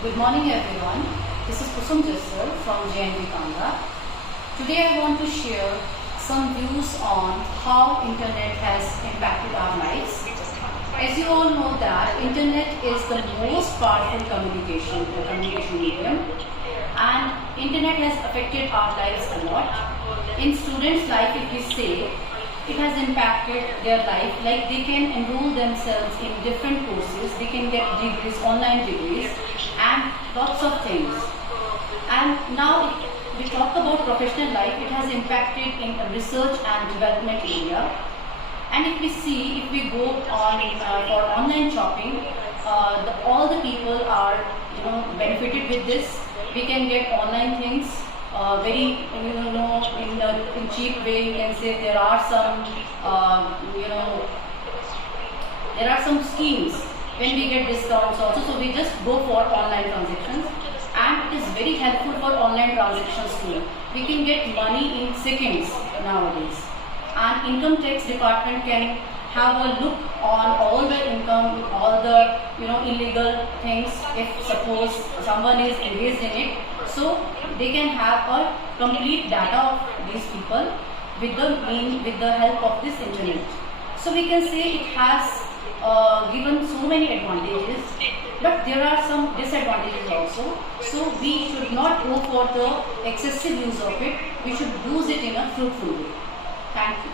Good morning everyone. This is Kusum Jassal from JNV Kanga. Today I want to share some views on how internet has impacted our lives. As you all know that internet is the most powerful communication medium, and internet has affected our lives a lot. In students' life, if we say, it has impacted their life, like they can enroll themselves in different courses, they can get degrees, online degrees, and lots of things. And now if we talk about professional life, it has impacted in the research and development area. And if we see, if we go on for online shopping, all the people are benefited with this. We can get online things very in cheap way. You can say there are some there are some schemes when we get discounts also. So we just go for online transactions, and it is very helpful for online transactions too. We can get money in seconds nowadays, and income tax department can have a look on all the income, all the illegal things. If suppose someone is engaged in it, so they can have a complete data of these people with the help of this internet. So we can say it has given so many advantages, but there are some disadvantages also. So we should not go for the excessive use of it. We should use it in a fruitful way. Thank you.